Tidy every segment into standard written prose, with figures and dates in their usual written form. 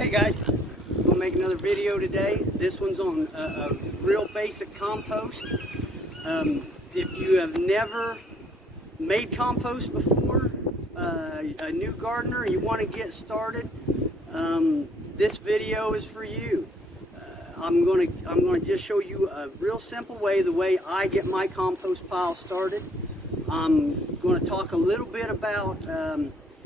Hey guys, I'm going to make another video today. This one's on a real basic compost. If you have never made compost before, a new gardener, you want to get started, this video is for you. I'm going to just show you a real simple way, the way I get my compost pile started. I'm going to talk a little bit about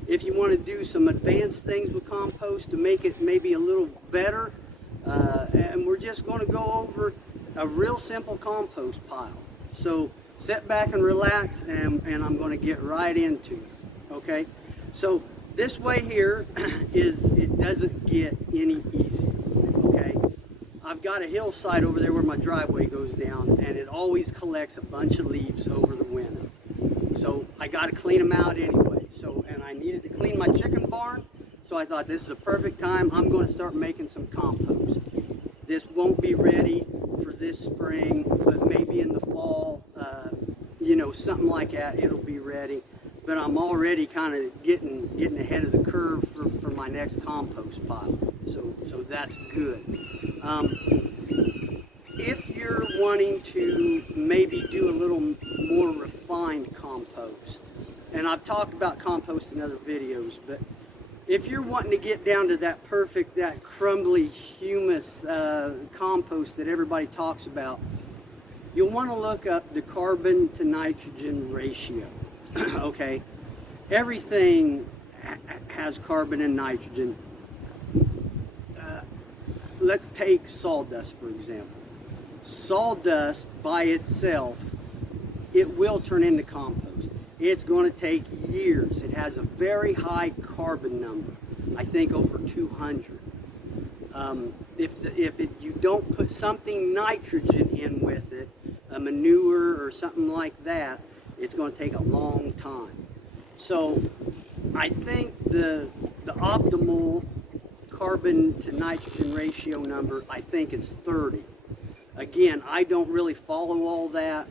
if you want to do some advanced things with compost to make it maybe a little better. And we're just going to go over a real simple compost pile. So sit back and relax, and I'm going to get right into it. Okay? So this way here it doesn't get any easier. Okay? I've got a hillside over there where my driveway goes down, and it always collects a bunch of leaves over the winter. So I got to clean them out anyway. And I needed to clean my chicken barn, so I thought this is a perfect time. I'm going to start making some compost. This won't be ready for this spring, but maybe in the fall, something like that, it'll be ready. But I'm already kind of getting ahead of the curve for my next compost pile. So that's good. If you're wanting to maybe do a little more refined compost, and I've talked about compost in other videos, but if you're wanting to get down to that perfect, that crumbly humus compost that everybody talks about, you'll want to look up the carbon to nitrogen ratio. Okay? Everything has carbon and nitrogen. Let's take sawdust, for example. Sawdust by itself, it will turn into compost. It's going to take years. It has a very high carbon number, I think over 200. If you don't put something nitrogen in with it, a manure or something like that, it's going to take a long time. So I think the optimal carbon to nitrogen ratio number, I think, is 30. Again, I don't really follow all that.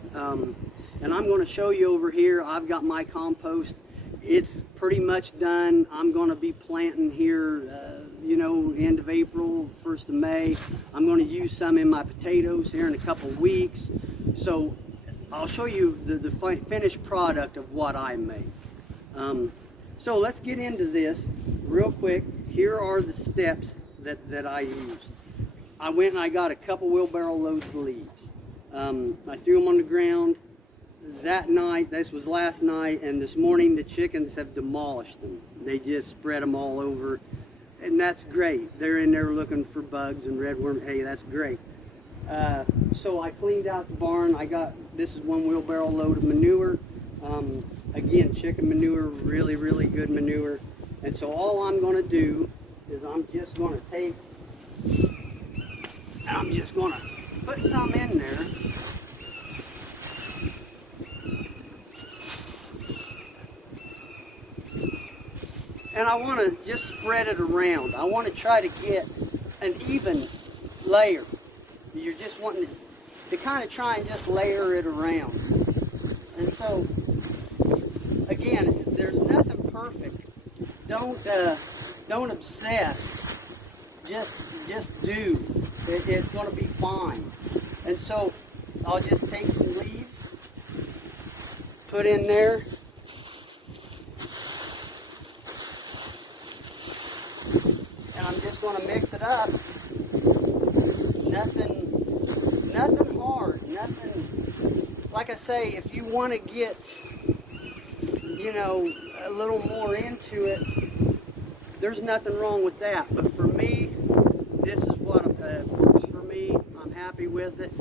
And I'm going to show you over here, I've got my compost. It's pretty much done. I'm going to be planting here, end of April, 1st of May. I'm going to use some in my potatoes here in a couple of weeks. So I'll show you the finished product of what I make. So let's get into this real quick. Here are the steps that I used. I went and I got a couple wheelbarrow loads of leaves. I threw them on the ground. That night, this was last night, and this morning the chickens have demolished them. They just spread them all over, and that's great. They're in there looking for bugs and redworm. Hey, that's great. So I cleaned out the barn. This is one wheelbarrow load of manure. Again, chicken manure, really, really good manure. And so all I'm going to do is I'm just going to take, and I'm just going to put some in there. And I want to just spread it around. I want to try to get an even layer. You're just wanting to kind of try and just layer it around. And so, again, there's nothing perfect. Don't obsess. Just do. It's going to be fine. And so, I'll just take some leaves, put in there. I'm just going to mix it up. Nothing hard. Nothing. Like I say, if you want to get, a little more into it, there's nothing wrong with that. But for me, this is what works for me. I'm happy with it.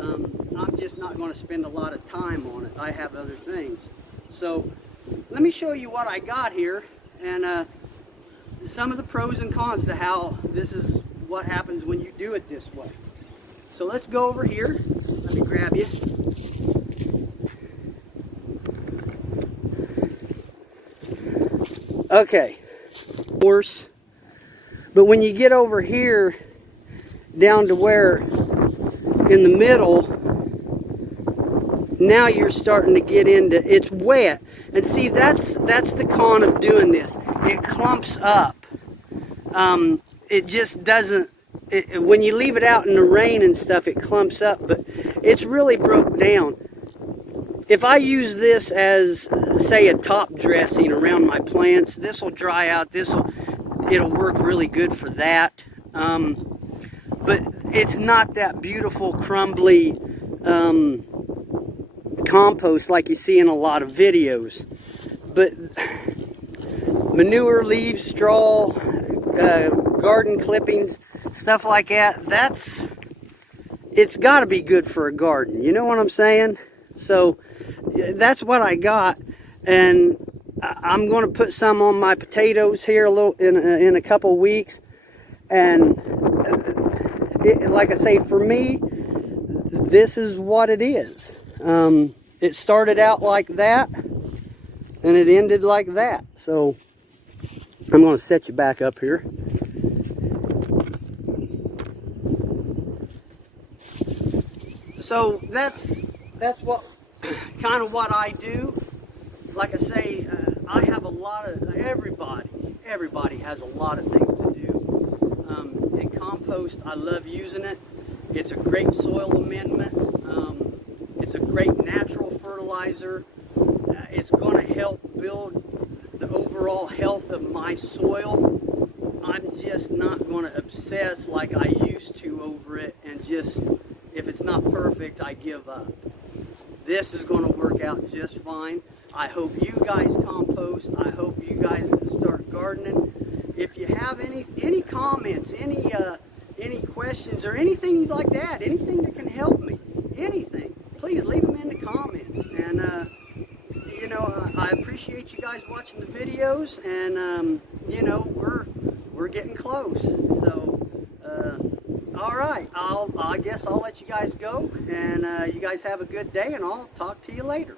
I'm just not going to spend a lot of time on it. I have other things. So let me show you what I got here, and some of the pros and cons to how this is what happens when you do it this way. So let's go over here. Let me grab you. Okay. Course. But when you get over here down to where in the middle, now you're starting to get into, it's wet. And see, that's the con of doing this. It clumps up. it just doesn't, when you leave it out in the rain and stuff, it clumps up, but it's really broke down. If I use this as, say, a top dressing around my plants, this will dry out. It'll work really good for that. But it's not that beautiful, crumbly compost like you see in a lot of videos. But manure, leaves, straw, garden clippings, stuff like that, it's got to be good for a garden. You know what I'm saying? So that's what I got, and I'm going to put some on my potatoes here in a couple weeks. And like I say, for me, this is what it is. It started out like that, and it ended like that. So I'm going to set you back up here. So that's what kind of what I do. Like I say, I have a lot of, everybody has a lot of things to do. And compost, I love using it. It's a great soil amendment. It's a great natural fertilizer. It's going to help build the overall health of my soil. I'm just not going to obsess like I used to over it, and just, if it's not perfect, I give up. This is going to work out just fine. I hope you guys compost. I hope you guys start gardening. If you have any comments, any questions, or anything you'd like to add, anything that can help me, anything, please leave them in the comments. And you know, I appreciate you guys watching the videos, and you know, we're getting close. So all right, I guess I'll let you guys go, and you guys have a good day, and I'll talk to you later.